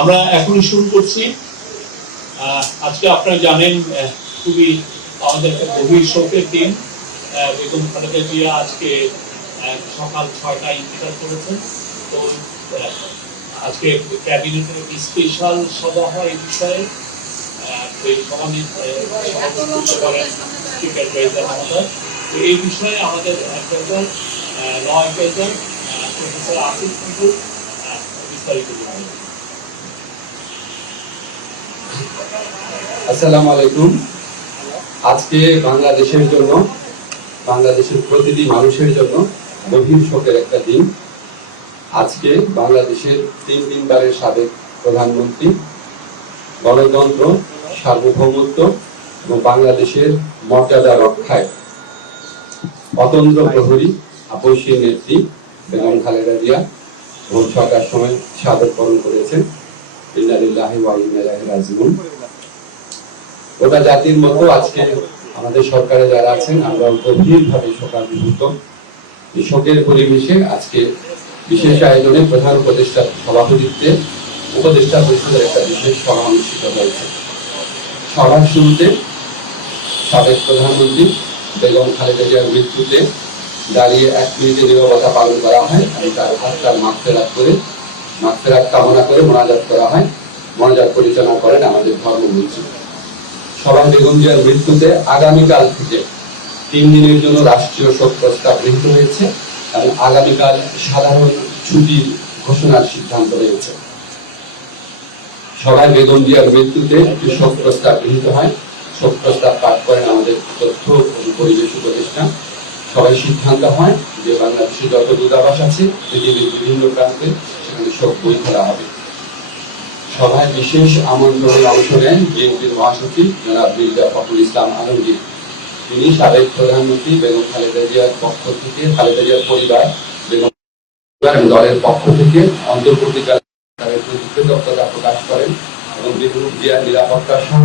আমরা এখনই শুরু করছি। আজকে আপনারা জানেন খুবই আমাদের একটা গভীর শোকের দিন। বেগম খালেদা জিয়া আজকে সকাল 6টায় ইন্তেকাল করেছেন। তো আজকে ক্যাবিনেটের একটি স্পেশাল সভা হয় এই বিষয়ে। এই সভাপতিত্ব করেন চিফ অ্যাডভাইজার মহোদয়। তো এই বিষয়ে আমাদের adviser law adviser professor Asif কিন্তু বিস্তারিত জানাবেন। আসসালামু আলাইকুম। আজকে বাংলাদেশের জন্য, বাংলাদেশের প্রতিটি মানুষের জন্য গভীর শোকের একটা দিন। আজকে বাংলাদেশের 3 বারের সাবেক প্রধানমন্ত্রী, গণতন্ত্র, সার্বভৌমত্ব এবং বাংলাদেশের মর্যাদা রক্ষায় অতন্দ্র প্রহরী আপসীর নেত্রী বেগম খালেদা জিয়া ভোর 6টার সময় শাহাদাত বরণ করেছেন। ইন্না লিল্লাহি ওয়া ইন্না ইলাইহি রাজিউন। গোটা জাতির মতো আজকে আমাদের সরকারে যারা আছেন আমরা গভীরভাবে শোকাভিভূত। এই শোকের পরিবেশে আজকে বিশেষ আয়োজনে প্রধান উপদেষ্টার সভাপতিত্বে উপদেষ্টা পরিষদের একটা বিশেষ সভা অনুষ্ঠিত হয়েছে। সভার শুরুতে সাবেক প্রধানমন্ত্রী বেগম খালেদা জিয়ার মৃত্যুতে দাঁড়িয়ে 1 মিনিটের নীরবতা পালন করা হয় এবং তার হাতটার মাগফিরাত কামনা করে মোনাজাত করা হয়। মোনাজাত পরিচালনা করেন আমাদের ধর্মমন্ত্রী। সবাই বেগম জিয়ার মৃত্যুতে আগামীকাল থেকে 3 দিনের জন্য রাষ্ট্রীয় শোক প্রস্তাব গৃহীত হয়েছে এবং আগামীকাল সাধারণ ছুটি ঘোষণার সিদ্ধান্ত হয়েছে। সবাই বেগম জিয়ার মৃত্যুতে একটি শোক প্রস্তাব গৃহীত হয়। শোক প্রস্তাব পাঠ করেন আমাদের তথ্য ও পরিবেশ উপদেষ্টা। সবাই সিদ্ধান্ত হয় যে বাংলাদেশে যত দূতাবাস আছে পৃথিবীর বিভিন্ন প্রান্তে সেখানে শোক বই খোলা হবে। সভায় বিশেষ আমন্ত্রণে অংশ নেন বিএনপির মহাসচিব জনাব মির্জা ফখরুল ইসলাম আলমগীর। তিনি সাবেক প্রধানমন্ত্রী বেগম খালেদা জিয়ার পক্ষ থেকে, খালেদা জিয়ার পরিবার, বেগম দলের পক্ষ থেকে অন্তর্বর্তীকালীন কৃতজ্ঞতা প্রকাশ করেন এবং বেগম জিয়ার নিরাপত্তা সহ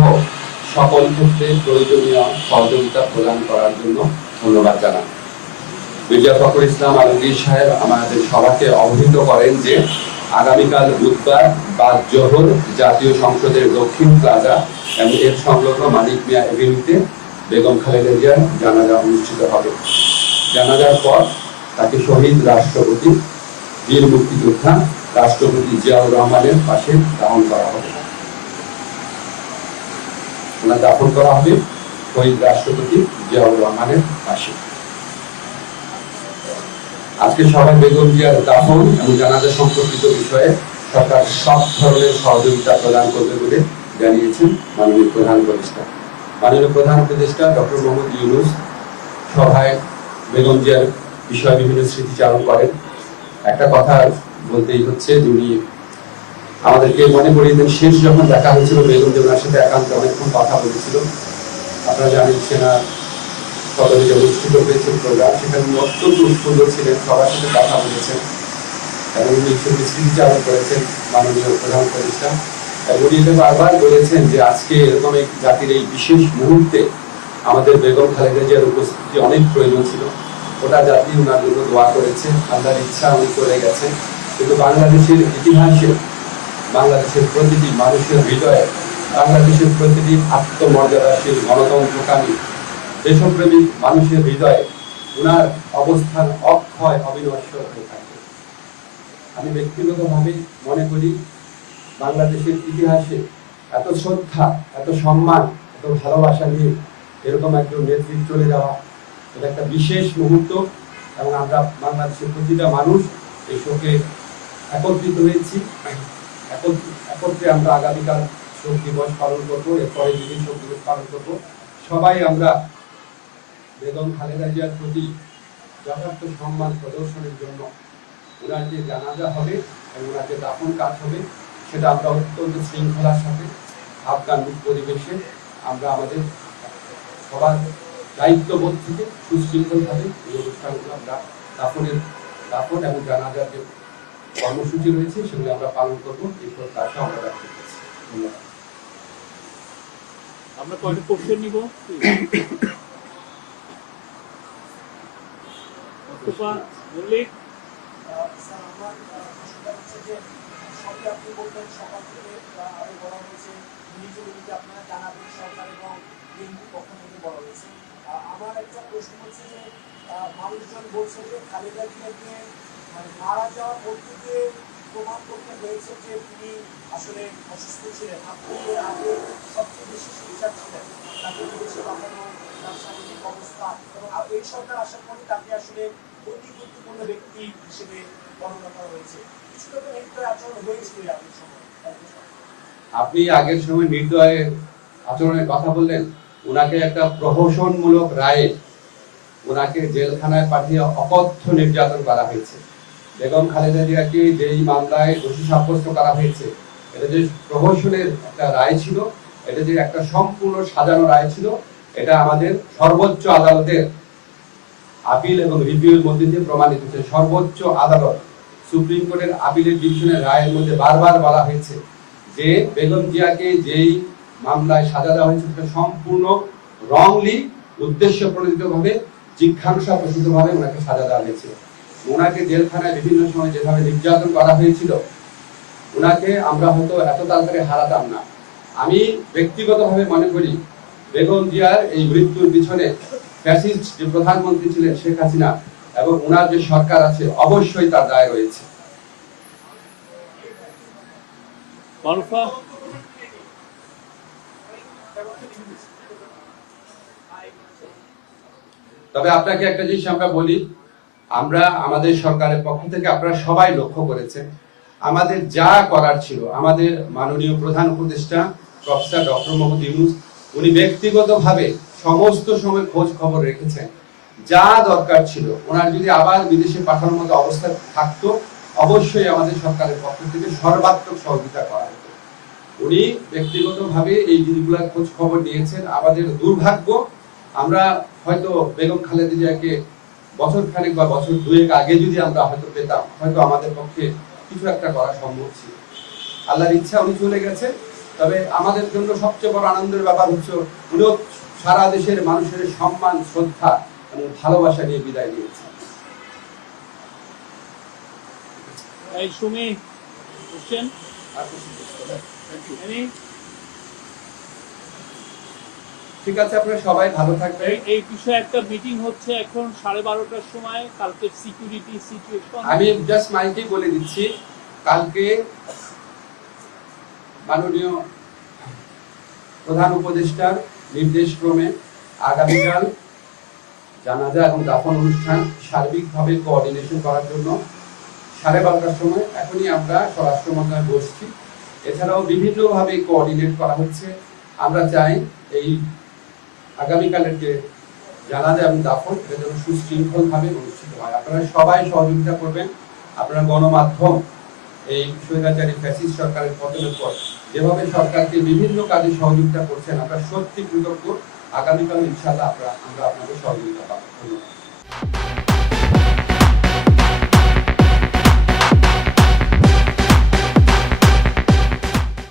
সকল ক্ষেত্রে প্রয়োজনীয় সহযোগিতা প্রদান করার জন্য ধন্যবাদ জানান। মির্জা ফখরুল ইসলাম আলমগীর সাহেব আমাদের সভাকে অবহিত করেন যে আগামীকাল বুধবার 5 জোহর জাতীয় সংসদের দক্ষিণ প্লাজা এবং এর সংলগ্ন মানিক মিয়া এভিনিউতে বেগম খালেদা জিয়ার জানাজা অনুষ্ঠিত হবে। জানাজার পর তাকে শহীদ রাষ্ট্রপতি, বীর মুক্তিযোদ্ধা রাষ্ট্রপতি জিয়াউর রহমানের পাশে দাফন করা হবে। দাফন করা হবে শহীদ রাষ্ট্রপতি জিয়াউর রহমানের পাশে। আজকে সবাই বেগম জিয়ার দাফন এবং জানাজা সম্পর্কিত বিষয়ে সরকার সব ধরনের সহযোগিতা প্রদান করবে বলে জানিয়েছেন মাননীয় প্রধান উপদেষ্টা। মাননীয় প্রধান উপদেষ্টা ডক্টর মোহাম্মদ ইউনূস সভায় বেগম জিয়ার বিষয়ে বিভিন্ন স্মৃতিচারণ করেন। একটা কথা বলতেই হচ্ছে, উনি আমাদেরকে মনে করিয়ে দেন শেষ যখন দেখা হয়েছিল বেগম জিয়া ওনার সাথে একান্তে অনেকক্ষণ কথা বলেছিল। আপনারা জানেন সেনা সদরে অনুষ্ঠিত হয়েছে প্রোগ্রাম, সেখানে অত্যন্ত সুন্দর ছিলেন, সবার সাথে কথা বলেছেন এবং উনি স্মৃতিচারণ করেছেন মাননীয় প্রধান উপদেষ্টা। উনি এটা বারবার বলেছেন যে আজকে এরকম এক জাতির এই বিশেষ মুহূর্তে আমাদের বেগম খালেদা জিয়ার উপস্থিতি অনেক প্রয়োজন ছিল। ওটা জাতি ওনার জন্য দোয়া করেছে, আল্লাহর ইচ্ছা উনি চলে গেছেন। কিন্তু বাংলাদেশের ইতিহাসে, বাংলাদেশের প্রতিটি মানুষের হৃদয়ে, বাংলাদেশের প্রতিটি আত্মমর্যাদাশীল গণতন্ত্রকামী দেশপ্রেমিক মানুষের হৃদয়ে ওনার অবস্থান অক্ষয় অবিনশ্বর হয়ে থাকে। আমি ব্যক্তিগতভাবে মনে করি বাংলাদেশের ইতিহাসে এত শ্রদ্ধা, এত সম্মান, এত ভালোবাসা নিয়ে এরকম একজন নেতৃত্ব চলে যাওয়া এটা একটা বিশেষ মুহূর্ত এবং আমরা বাংলাদেশের প্রতিটা মানুষ এই শোকে একত্রিত হয়েছি। একত্রে আমরা আগামীকাল শোক দিবস পালন করবো, এরপরে যেদিন শোক দিবস পালন করবো সবাই আমরা বেগম খালেদা জিয়ার প্রতি যথার্থ সম্মান প্রদর্শনের জন্য ওনার যে জানাজা হবে এবং ওনার যে দাফন কাজ হবে সেটা আমরা অত্যন্ত শৃঙ্খলার সাথে আফগান পরিবেশে আমরা আমাদের সবার দায়িত্ববোধ থেকে সুশৃঙ্খলভাবে এই অনুষ্ঠানগুলো আমরা দাফন এবং জানাজার যে কর্মসূচি রয়েছে সেগুলো আমরা পালন করবো। এই প্রত্যাশা আমরা ব্যক্ত করছি। ধন্যবাদ। আমরা কয়েকটা কোশ্চেন নিব। মল্লিক বললেন সকাল থেকে আরো বলা হয়েছে নিজগুলিকে আপনারা জানাবেন সরকার এবং বিএনপির পক্ষ থেকে বলা হয়েছে। আমার একটা প্রশ্ন হচ্ছে যে মানুষজন বলছে যে খালেদা জিয়াকে মানে মারা যাওয়ার মধ্য দিয়ে প্রমাণ করতে হয়েছে যে তিনি আসলে অসুস্থ ছিলেন। আপনি এর আগে সবচেয়ে বেশি চিকিৎসা ছিলেন, তাকে বিদেশে পাঠানো, তার শারীরিক অবস্থা এবং এই সরকার আসার পরে তাকে আসলে অতি গুরুত্বপূর্ণ ব্যক্তি হিসেবে বর্ণনা করা হয়েছে। কিছুটা তো নির্দয় আচরণ হয়েছিল আগের সময়। আপনি আগের সময় নির্দয় আচরণের কথা বললেন, ওনাকে একটা প্রহসনমূলক রায়ে ওনাকে জেলখানায় পাঠিয়ে অকথ্য নির্যাতন করা হয়েছে। বেগম খালেদা জিয়াকে যেই মামলায় দোষী সাব্যস্ত করা হয়েছে, এটা যে প্রহসনের একটা রায় ছিল, এটা যে একটা সম্পূর্ণ সাজানো রায় ছিল, এটা আমাদের সর্বোচ্চ আদালতের আপিল এবং রিভিউর মধ্যে দিয়ে প্রমাণিত হয়েছে। সর্বোচ্চ আদালত সুপ্রিম কোর্টের আপিলের ডিভিশনের রায়ের মধ্যে বারবার বলা হয়েছে যে বেগম জিয়াকে যেই মামলায় সাজা দেওয়া হয়েছে সেটা সম্পূর্ণ রংলি, উদ্দেশ্য প্রণোদিতভাবে, জিজ্ঞাসা প্রসূতভাবে ওনাকে সাজা দেওয়া হয়েছে। ওনাকে জেলখানায় বিভিন্ন সময় যেভাবে নির্যাতন করা হয়েছিল, ওনাকে আমরা হয়তো এত তাড়াতাড়ি হারাতাম না। আমি ব্যক্তিগতভাবে মনে করি বেগম জিয়ার এই মৃত্যুর পিছনে ফ্যাসিস্ট যে প্রধানমন্ত্রী ছিলেন শেখ হাসিনা এবং ওনার যে সরকার আছে, অবশ্যই তার দায় রয়েছে। মারুফা, তবে আপনাকে একটা জিনিস আমরা বলি, আমরা আমাদের সরকারের পক্ষ থেকে আপনারা সবাই লক্ষ্য করেছেন, আমাদের যা করার ছিল, আমাদের মাননীয় প্রধান উপদেষ্টা প্রফেসর ডক্টর মোহাম্মদ ইউনূস উনি ব্যক্তিগতভাবে সমস্ত সময় খোঁজ খবর রেখেছেন। যা দরকার ছিল, ওনার যদি আবার বিদেশে পাঠানোর মতো অবস্থা থাকতো, অবশ্যই আমাদের সরকারের পক্ষ থেকে সর্বাত্মক সহযোগিতা করা হতো। উনি ব্যক্তিগতভাবে এই জিনিসগুলোর খোঁজ খবর নিয়েছেন। আমাদের দুর্ভাগ্য, আমরা হয়তো বেগম খালেদা জিয়াকে বছর খানেক বা বছর দুয়েক আগে যদি আমরা হয়তো পেতাম, হয়তো আমাদের পক্ষে কিছু একটা করা সম্ভব ছিল। আল্লাহর ইচ্ছা উনি চলে গেছে। তবে আমাদের জন্য সবচেয়ে বড় আনন্দের ব্যাপার হচ্ছে উনিও সারা দেশের মানুষের সম্মান, শ্রদ্ধা এবং ভালোবাসা নিয়ে বিদায় নিয়েছেন। এই সুমি হোসেন, ঠিক আছে, আপনারা সবাই ভালো থাকবেন। এই বিষয়ে একটা মিটিং হচ্ছে এখন 12:30টার সময়। কালকে সিকিউরিটি সিচুয়েশন আমি জাস্ট মাইকে বলে দিচ্ছি, কালকে মাননীয় প্রধান উপদেষ্টার নির্দেশক্রমে আগামীকাল জানাজা এবং দাফন অনুষ্ঠান সার্বিকভাবে কোঅর্ডিনেশন করার জন্য 12:30টার সময় এখনই আমরা স্বরাষ্ট্র মন্ত্রণালয়ে বসছি। এছাড়াও বিভিন্নভাবে কোঅর্ডিনেট করা হচ্ছে। আমরা চাই এই আগামীকালের যে জানাজা এবং দাফন এটা যেন সুশৃঙ্খলভাবে অনুষ্ঠিত হয়। আপনারা সবাই সহযোগিতা করবেন। আপনারা গণমাধ্যম এই স্বৈরাচারী ফ্যাসিস্ট সরকারের পতনের পর যেভাবে সরকারকে বিভিন্ন কাজে সহযোগিতা করছেন, আমরা সত্যি কৃতজ্ঞ। আগামীকাল ইনশাআল্লাহ আমরা আপনাদের সহযোগিতা পাবো। ধন্যবাদ।